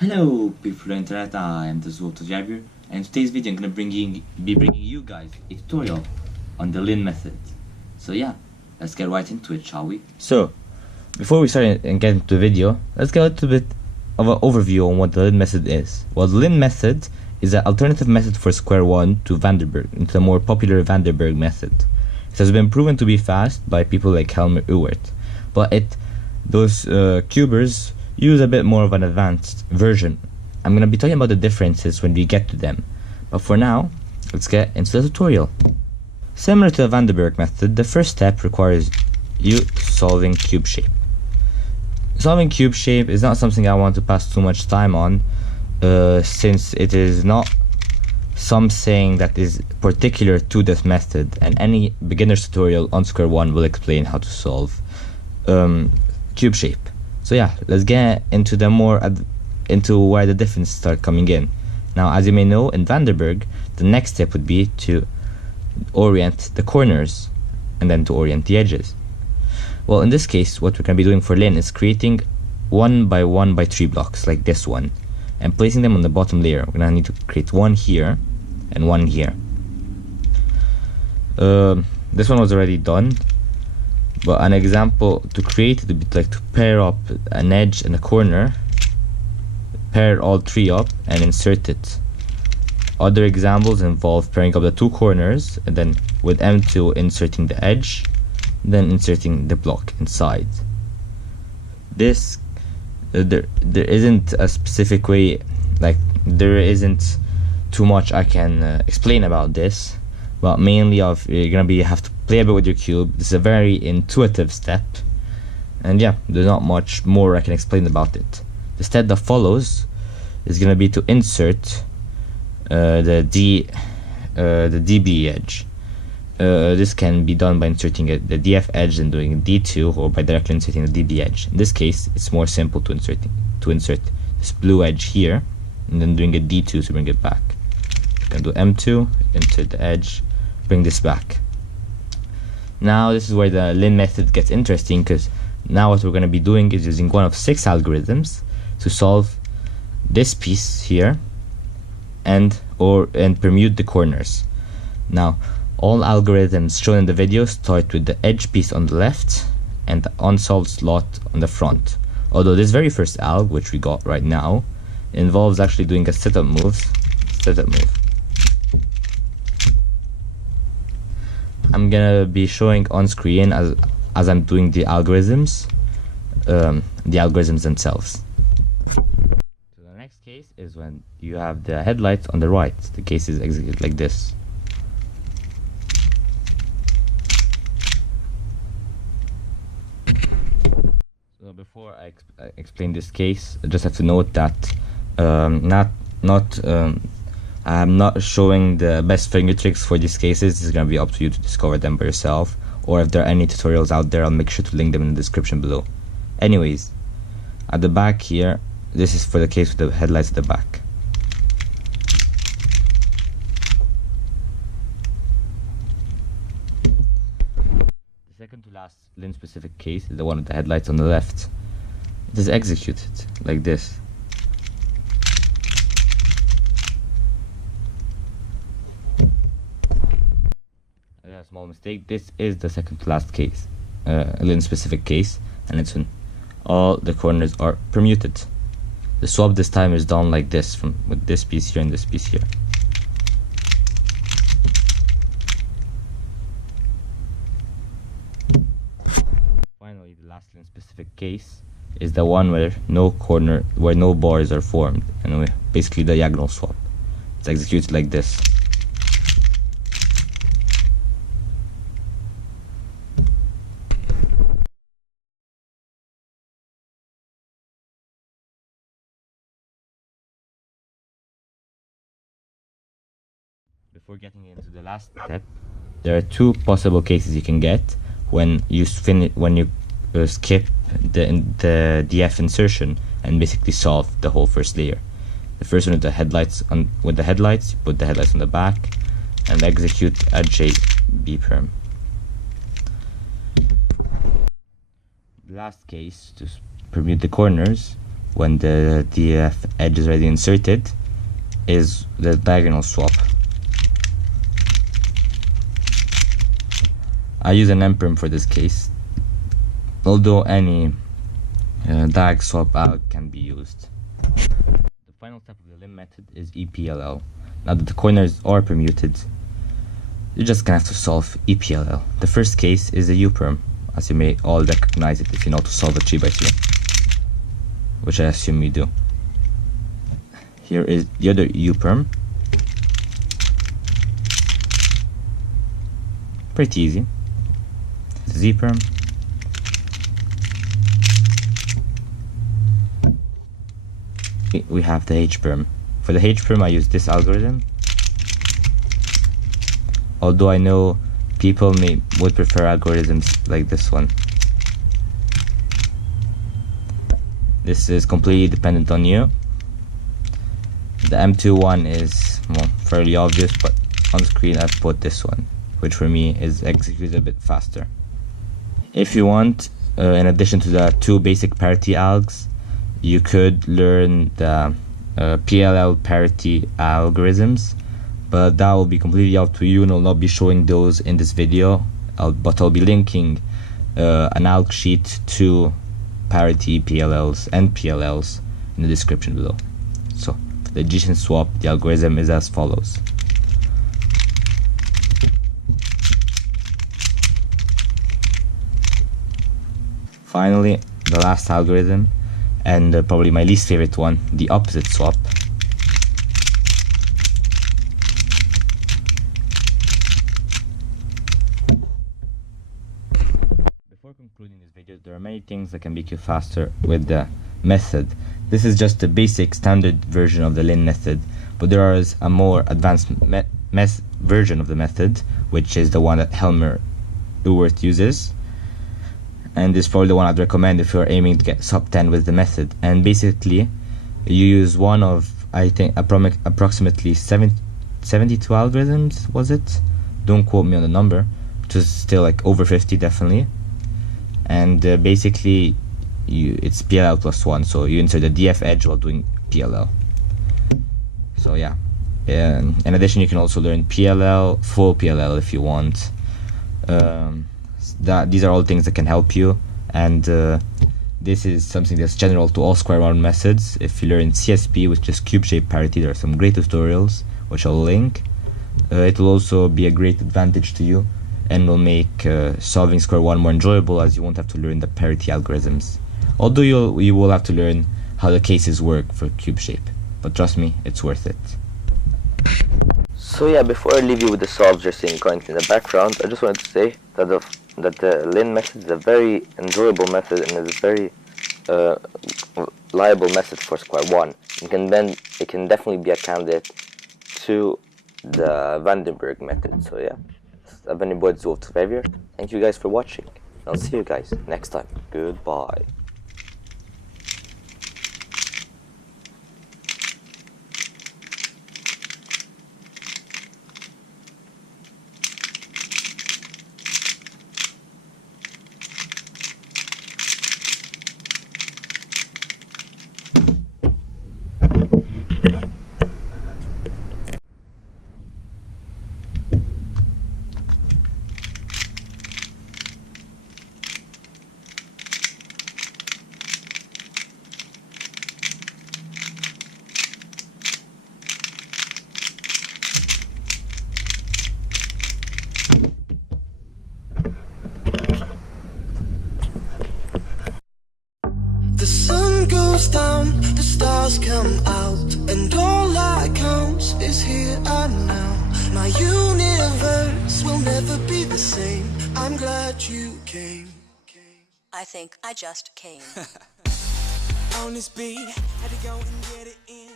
Hello people on internet, I am the Jabir, and in today's video I'm gonna be bringing you guys a tutorial on the LIN method. So yeah, let's get right into it, shall we? So, before we start and get into the video, let's get a little bit of an overview on what the LIN method is. Well, the LIN method is an alternative method for Square-1 to Vandenberg, into the more popular Vandenberg method. It has been proven to be fast by people like Helmer Ewert, but those cubers use a bit more of an advanced version. I'm going to be talking about the differences when we get to them, but for now, let's get into the tutorial. Similar to the Vandenberg method, the first step requires you solving cube shape. Solving cube shape is not something I want to pass too much time on, since it is not something that is particular to this method, and any beginner's tutorial on Square-1 will explain how to solve cube shape. So yeah, let's get into into where the differences start coming in. Now, as you may know, in Vandenberg, the next step would be to orient the corners and then to orient the edges. Well, in this case, what we're going to be doing for LIN is creating 1 by 1 by 3 blocks like this one and placing them on the bottom layer. We're going to need to create one here and one here. This one was already done, but an example to create it would be like to pair up an edge and a corner, pair all three up and insert it. Other examples involve pairing up the two corners and then with M2 inserting the edge, then inserting the block inside. This there isn't a specific way, like there isn't too much I can explain about this, but mainly you're gonna have to play a bit with your cube. This is a very intuitive step, and yeah, there's not much more I can explain about it. The step that follows is gonna be to insert the DB edge. This can be done by inserting the DF edge and doing D2, or by directly inserting the DB edge. In this case, it's more simple to insert this blue edge here, and then doing a D2 to bring it back. You can do M2, insert the edge, bring this back. Now this is where the LIN method gets interesting, because now what we're going to be doing is using one of 6 algorithms to solve this piece here and permute the corners. Now, all algorithms shown in the video start with the edge piece on the left and the unsolved slot on the front. Although this very first alg, which we got right now, involves actually doing a setup move. I'm gonna be showing on screen as I'm doing the algorithms themselves. So the next case is when you have the headlights on the right. The case is executed like this. So before I explain this case, I just have to note that I'm not showing the best finger tricks for these cases. It's going to be up to you to discover them by yourself, or if there are any tutorials out there, I'll make sure to link them in the description below. Anyways, at the back here, this is for the case with the headlights at the back. The second to last LIN specific case is the one with the headlights on the left. It is executed like this. A small mistake. This is the second to last case, LIN specific case, and it's when all the corners are permuted. The swap this time is done like this, with this piece here and this piece here. Finally, the last LIN specific case is the one where no bars are formed, and basically diagonal swap. It's executed like this. Before getting into the last step, there are 2 possible cases you can get when you skip the DF insertion and basically solve the whole first layer. The first one is the headlights. With the headlights, you put the headlights on the back and execute a JB perm. The last case, to permute the corners, when the DF edge is already inserted is the diagonal swap. I use an emperm for this case, although any diag swap out can be used. The final step of the LIN method is EPLL. Now that the corners are permuted, you're just gonna have to solve EPLL. The first case is a U-perm, as you may all recognize it if you know to solve a 3x3, which I assume you do. Here is the other U-perm. Pretty easy. Z-perm. We have the H-perm. For the H-perm I use this algorithm, although I know people would prefer algorithms like this one. This is completely dependent on you. The M2 one is fairly obvious, but on screen I've put this one, which for me is executed a bit faster. If you want, in addition to the two basic parity algs, you could learn the PLL parity algorithms, but that will be completely up to you and I'll not be showing those in this video. But I'll be linking an alg sheet to parity PLLs and PLLs in the description below. So for the addition swap, the algorithm is as follows. Finally, the last algorithm, and probably my least favorite one, the opposite swap. Before concluding this video, there are many things that can make you faster with the method. This is just the basic standard version of the LIN method, but there is a more advanced version of the method, which is the one that Helmer Uwert uses. And this is probably the one I'd recommend if you're aiming to get sub 10 with the method. And basically, you use one of, I think, approximately 72 algorithms, was it? Don't quote me on the number, which is still like over 50 definitely. And basically, it's PLL plus 1, so you insert the DF edge while doing PLL. So yeah. In addition, you can also learn PLL, full PLL if you want. These are all things that can help you, and this is something that's general to all Square-1 methods. If you learn CSP, which is cube shape parity, there are some great tutorials which I'll link. It will also be a great advantage to you and will make solving Square-1 more enjoyable, as you won't have to learn the parity algorithms, although you will have to learn how the cases work for cube shape, but trust me, it's worth it. So yeah, before I leave you with the solves you're seeing currently in the background, I just wanted to say that the LIN method is a very enjoyable method and is a very liable method for Square-1. It can definitely be a candidate to the Vandenberg method. So yeah, I've been your boy Wolf Behavior. Thank you guys for watching. I'll see you guys next time. Goodbye. The sun goes down, the stars come out, and all that counts is here and now. My universe will never be the same. I'm glad you came. I think I just came. On this beat, had to go and get it in.